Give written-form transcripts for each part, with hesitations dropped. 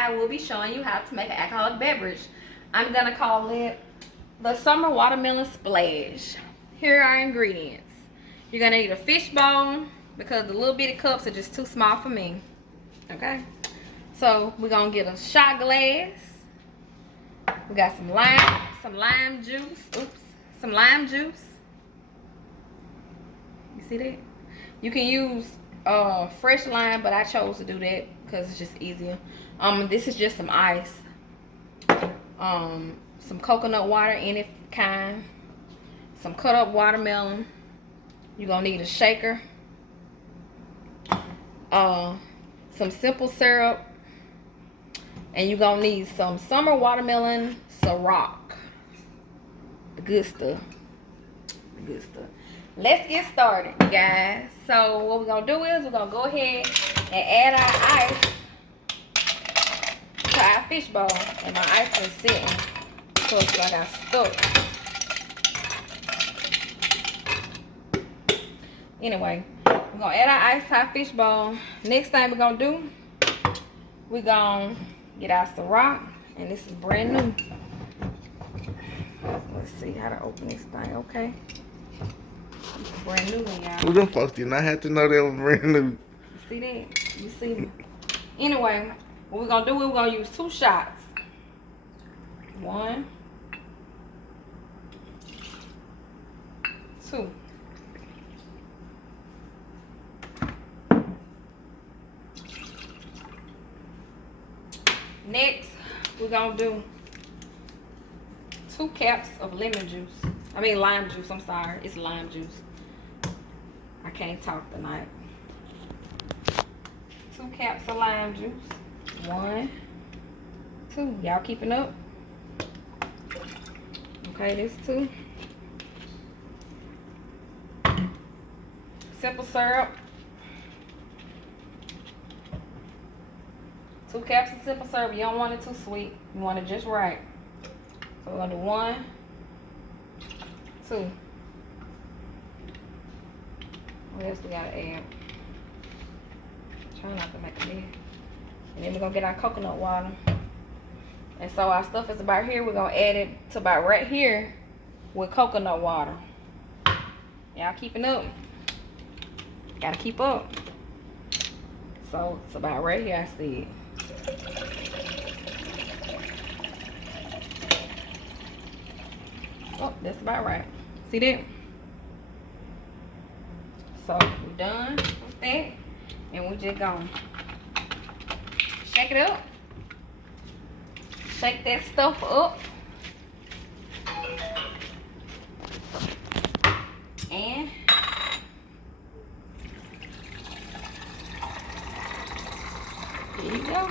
I will be showing you how to make an alcoholic beverage. I'm gonna call it the Summer Watermelon Splash. Here are our ingredients. You're gonna need a fish bowl because the little bitty cups are just too small for me. Okay? So we're gonna get a shot glass. We got some lime juice. Oops, some lime juice. You see that? You can use fresh lime, but I chose to do that because it's just easier. This is just some ice. Some coconut water, any kind. Some cut up watermelon. You're gonna need a shaker. Some simple syrup. And you're gonna need some summer watermelon Ciroc. The good stuff. The good stuff. Let's get started, you guys. So what we're gonna do is we're gonna go ahead and add our ice to our fish bowl. And my ice is sitting because I got stuck. Anyway, we're gonna add our ice to our fish bowl. Next thing we're gonna do, we're gonna get our Ciroc, and this is brand new. Let's see how to open this thing. Okay. It's brand new, y'all. Who them folks did not have to know they was brand new. See that? You see me? Anyway, what we're gonna do is we're gonna use 2 shots. 1, 2. Next, we're gonna do 2 caps of lemon juice. I mean lime juice, I'm sorry. It's lime juice. I can't talk tonight. 2 caps of lime juice. 1, 2. Y'all keeping up? Okay, this 2. Simple syrup. 2 caps of simple syrup. You don't want it too sweet. You want it just right. So we're gonna do 1, 2. What else we gotta add? Try not to make a mess. And then we're gonna get our coconut water. And so our stuff is about here. We're gonna add it to about right here with coconut water. Y'all keeping up? Gotta keep up. So it's about right here, I see it. Oh, that's about right. See that? So we're done with that. And we just gonna shake it up. Shake that stuff up. And here you go.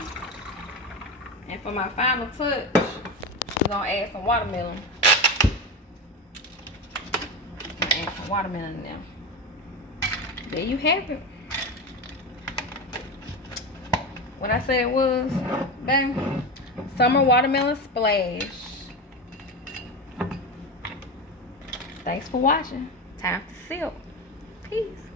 And for my final touch, we're gonna add some watermelon. Add some watermelon in there. There you have it. What I said it was, bang, Summer Watermelon Splash. Thanks for watching. Time to sip. Peace.